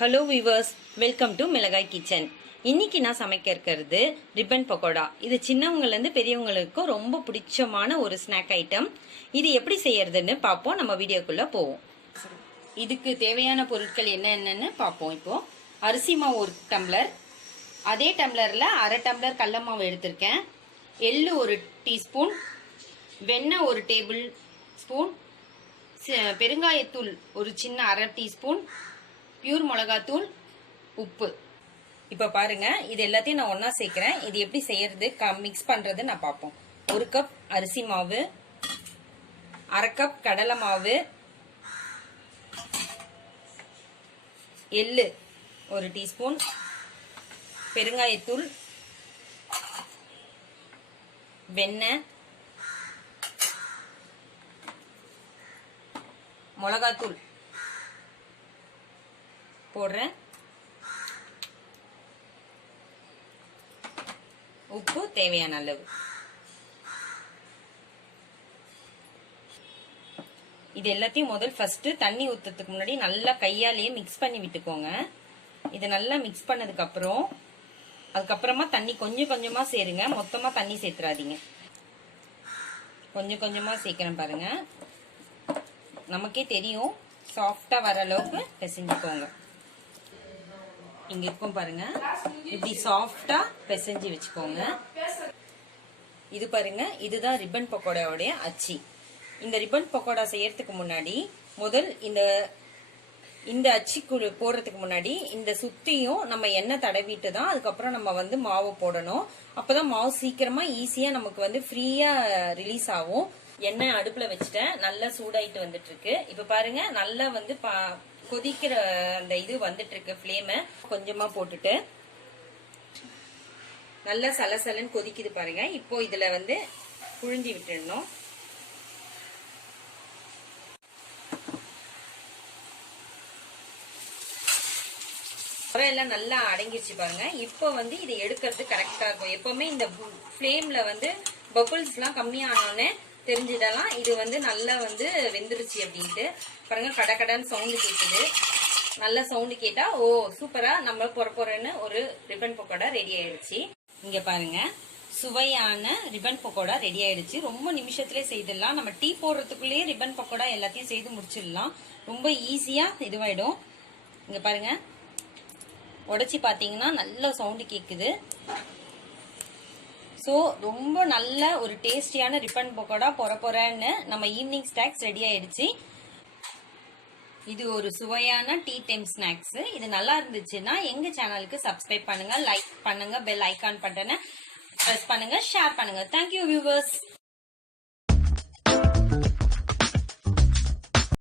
Hello viewers, welcome to மிளகாய் kitchen. இன்னைக்கு நான் சமைக்க இருக்கிறது ரிப்பன் பக்கோடா. இது சின்னவங்கலேருந்து பெரியவங்களுக்கும் ரொம்ப பிடிச்சமான ஒரு ஸ்நாக் ஐட்டம். இது எப்படி செய்யறதுன்னு பார்ப்போம். நம்ம வீடியோக்குள்ள போவோம். இதுக்கு தேவையான பொருட்கள் என்னென்னு பார்ப்போம். இப்போ அரிசி மாவு 1 டம்ளர், அதே டம்ளர்ல அரை டம்ளர் கடலை மாவு எடுத்திருக்கேன். எள்ளு 1 டீஸ்பூன், வெண்ணெய் 1 டேபிள் ஸ்பூன், பெருங்காயத்தூள் ஒரு சின்ன அரை டீஸ்பூன், பியூர் மிளகாத்தூள், உப்பு. இப்ப பாருங்க, இது எல்லாத்தையும் நான் ஒன்னா சேர்க்கிறேன். இது எப்படி செய்யறது மிக்ஸ் பண்றது நான் பார்ப்போம். 1 கப் அரிசி மாவு, அரை கப் கடலை மாவு, எள்ளு 1 டீஸ்பூன், பெருங்காயத்தூள், வெண்ணெய், மிளகாத்தூள் போடுறேன், உப்பு தேவையான அளவு. இது எல்லாத்தையும் முதல் ஃபர்ஸ்ட் தண்ணி ஊத்துறதுக்கு முன்னாடி நல்லா கையாலேயே மிக்ஸ் பண்ணி விட்டுக்கோங்க. இது நல்லா மிக்ஸ் பண்ணதுக்கு அப்புறம் அதுக்கப்புறமா தண்ணி கொஞ்சம் கொஞ்சமா சேருங்க. மொத்தமா தண்ணி சேர்த்துறாதீங்க. கொஞ்சம் கொஞ்சமா சேர்க்கிறேன் பாருங்க. நமக்கே தெரியும், சாஃப்டா வர அளவுக்கு பிசைஞ்சுக்கோங்க. இங்க இருக்கும் பாருங்க, இப்படி சாஃப்டா பிசைஞ்சு வச்சுக்கோங்க. இது பாருங்க, இதுதான் ரிப்பன் பக்கோடாவுடைய அச்சு. இந்த ரிப்பன் பக்கோடா செய்யறதுக்கு முன்னாடி முதல் இந்த அச்சுக்குழு போடுறதுக்கு முன்னாடி இந்த சுத்தியும் நம்ம எண்ணெய் தடவிட்டு தான் அதுக்கப்புறம் நம்ம மாவு போடணும். அப்பதான் மாவு சீக்கிரமா ஈஸியா நமக்கு ஃப்ரீயா ரிலீஸ் ஆகும். எண்ணெய் அடுப்புல வச்சுட்டேன், நல்லா சூடாயிட்டு வந்துட்டு இருக்கு. இப்ப பாருங்க, நல்லா கொதிக்கிற அந்த இது வந்துட்டு இருக்கு. ஃப்ளேமை கொஞ்சமா போட்டுட்டு நல்லா சலசலன்னு கொதிக்குது பாருங்க. இப்போ இதுல புழிஞ்சி விட்டுடணும். எல்லாம் நல்லா அடங்கிருச்சு பாருங்க. இப்போ இதை எடுக்கிறது கரெக்டா இருக்கும். எப்பவுமே இந்த ஃப்ளேம்ல பபுள்ஸ் எல்லாம் கம்மியானோன்னு தெரிஞ்சிடலாம் இது நல்லா வெந்துருச்சு அப்படின்ட்டு. பாருங்க, கடகடன்னு சவுண்டு கேட்குது. நல்ல சவுண்டு கேட்டா ஓ சூப்பரா நம்ம போறேன்னு ஒரு ரிப்பன் பக்கோடா ரெடி ஆயிடுச்சு. இங்க பாருங்க, சுவையான ரிப்பன் பக்கோடா ரெடி ஆயிடுச்சு. ரொம்ப நிமிஷத்திலே செய்திடலாம். நம்ம டீ போடுறதுக்குள்ளேயே ரிப்பன் பக்கோடா எல்லாத்தையும் செய்து முடிச்சிடலாம். ரொம்ப ஈஸியா இதுவாயிடும். இங்க பாருங்க, உடைச்சி பாத்தீங்கன்னா நல்ல சவுண்டு கேக்குது. சோ ரொம்ப நல்ல ஒரு டேஸ்டியான ரிப்பன் பக்கோடா போறேன்னு நம்ம ஈவினிங் ஸ்நாக்ஸ் ரெடி ஆயிடுச்சு. இது ஒரு சுவையான டீ டைம் ஸ்நாக்ஸ். இது நல்லா இருந்துச்சுன்னா எங்க சேனலுக்கு சப்ஸ்கிரைப் பண்ணுங்க, லைக் பண்ணுங்க, பெல் ஐகான் பட்டனை பிரஸ் பண்ணுங்க, ஷேர் பண்ணுங்க. Thank you viewers.